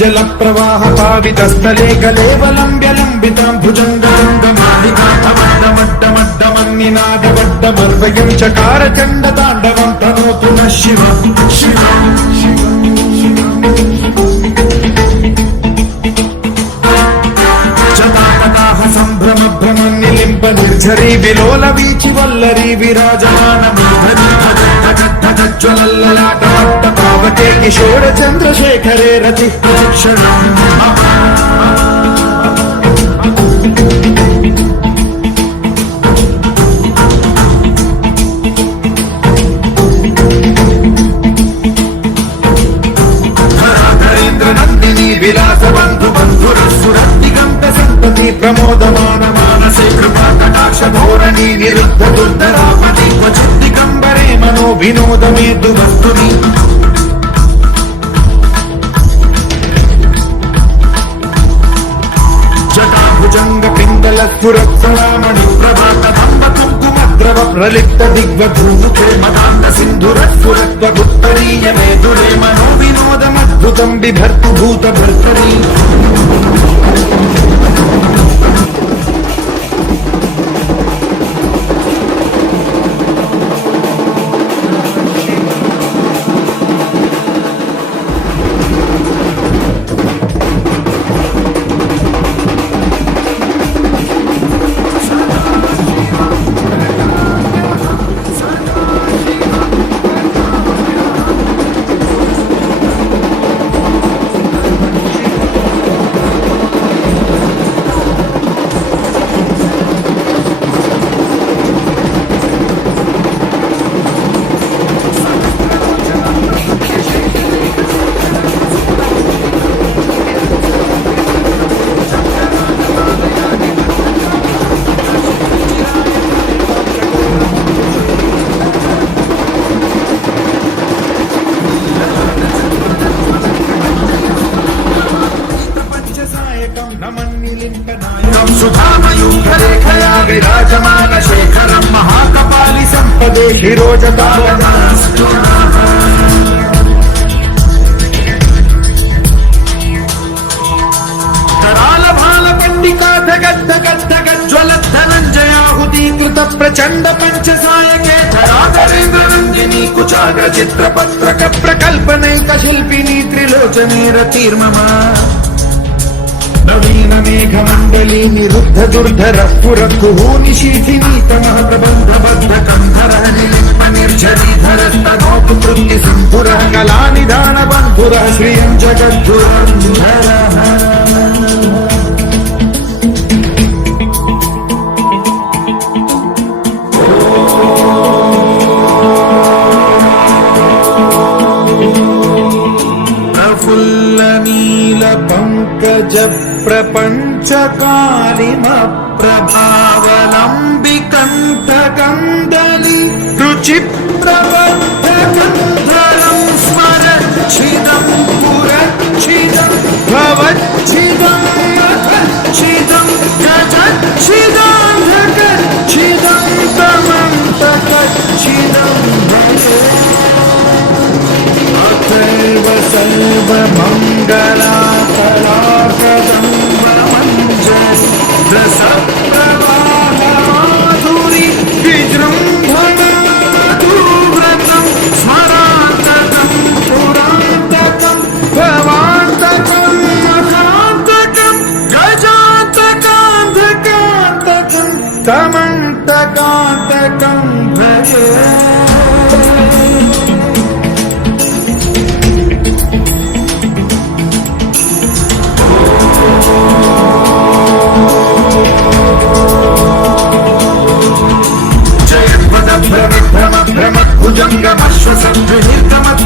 जल प्रवाह पावितस्थले कलेवलम्ब्य लम्बितां भुजङ्गमालिकामड्डमड्डमड्डमन् నినాదవడ్డమర్వయం చకార చండ తాండవం తనోతు న శివ శివ శివ జటాకటాహ సంభ్రమ భ్రమ నిలింప నిర్ఝరీ విలోల వీచి వల్లరీ విరాజమాన జ్వలల్లలాట పావతే కిశోర చంద్రశేఖరే రతి క్షణం విలాస బంధు బంధురస్సురత్తిగంత సంతతి ప్రమోదమాన మానసే కృపా కటాక్ష ధోరణి నిరుద్ధ దుర్ధరాపతి క్వచిద్దిగంబరే మనో వినోదమేతు వస్తుని జటాభుజంగ పింగళ స్ఫురత్సరామణి ప్రభాత దంబ కుంకుమద్రవ ప్రలిప్త దిగ్వధూముఖే మదాంత సింధురస్ఫురత్వ గుత్తరీయ మేధురే మనో వినోదమద్భుతం బిభర్తు భూత భర్తరీ సుధామయూఖరేఖయా విరాజమాన శేఖరం మహాకపాలి సంపదే శిరోజతావనా కరాల భాల పండికాధ గద్ద గద్ద గజ్వలద్ధనంజయాహుతీకృత ప్రచండ పంచసాయకే ధరాధరేంద్ర నందిని కుచాగ్ర చిత్రపత్రక ప్రకల్పనైక శిల్పిని త్రిలోచనే రతిర్మమ నవీన మేఘమండలి నిరుద్ధ దుర్ధర పురకుహూని శీఠినీతమః ప్రబంధ బద్ధ కంధర నిలింప నిర్ఝరీధర స్తనోపు కృత్తి సంపుర కళానిధాన బంధుర శ్రియం జగద్ధురంధర ప్రఫుల్ల నీల పంకజ ప్రపంచకాలిమ ప్రభావలంబికంతకందలి రుచి ప్రబద్ధకంధరం స్మరచ్చిదం పురచ్చిదం భవచ్చిదం మఖచ్చిదం గజచ్చిదాంధకచ్చిదం తమంతకచ్చిదం అతైవ సర్వ మంగళాకలాకదంబ మంజరి రస ప్రవాహమాధురి విజృంభణాధువ్రతం స్మరాంతకం పురాంతకం భవాంతకం మహాంతకం గజాంతకాంతకాంతకం తమంతకాంతకం భజే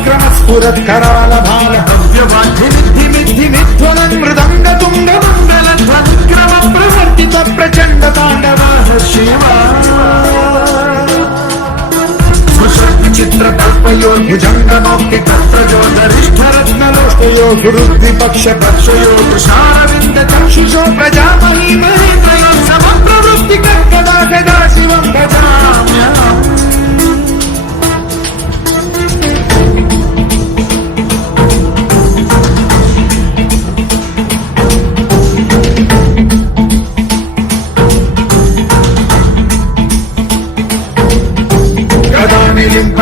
భ్రమద్భ్రమద్భ్రమద్భుజంగమశ్వసద్వినిర్గమత్క్రమస్ఫురత్కరాల భాల భవ్యవాద్ధినిద్ధిమిధ్వలన్ మృదంగ తుంగ మంగళ ధ్వనిక్రమ ప్రవర్తిత ప్రచండ తాండవ శివ చిత్ర కల్పయో భుజంగమౌక్తి కర్తజోదరిష్ఠరత్నలోష్టయో గురుద్విపక్ష పక్షయో కృష్ణారవింద చక్షుషో ప్రజామహీ మహేంద్రయో సమప్రవృత్తి కర్కదా సదా శివం భజామ్యహం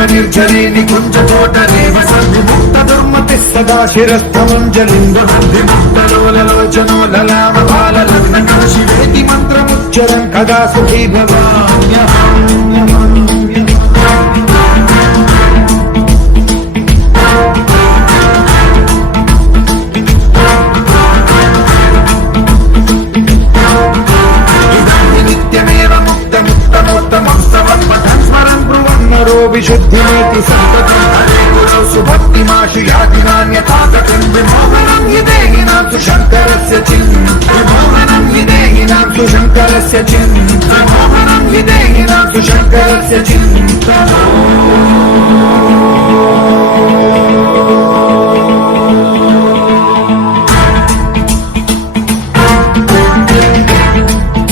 నిర్జరే నికుంజకోట రేవ సంధిముక్త దుర్మతి సదా శిరస్థమంజలిందునందిముక్తలోలలోచనో లలామ బాల లగ్న కలశివేతి మంత్రముచ్చరం కదా సుఖీ భవామ్యహం. విశుద్ధిమేతి సంతతం హరే గురౌ సుభక్తిమాశు యాతి నాన్యథాగతం విమోహనం హి దేహినాం శంకరస్య చిన్ విమోహనం హి దేహినాం శంకరస్య చిన్ విమోహనం హి దేహినాం శంకరస్య చిన్.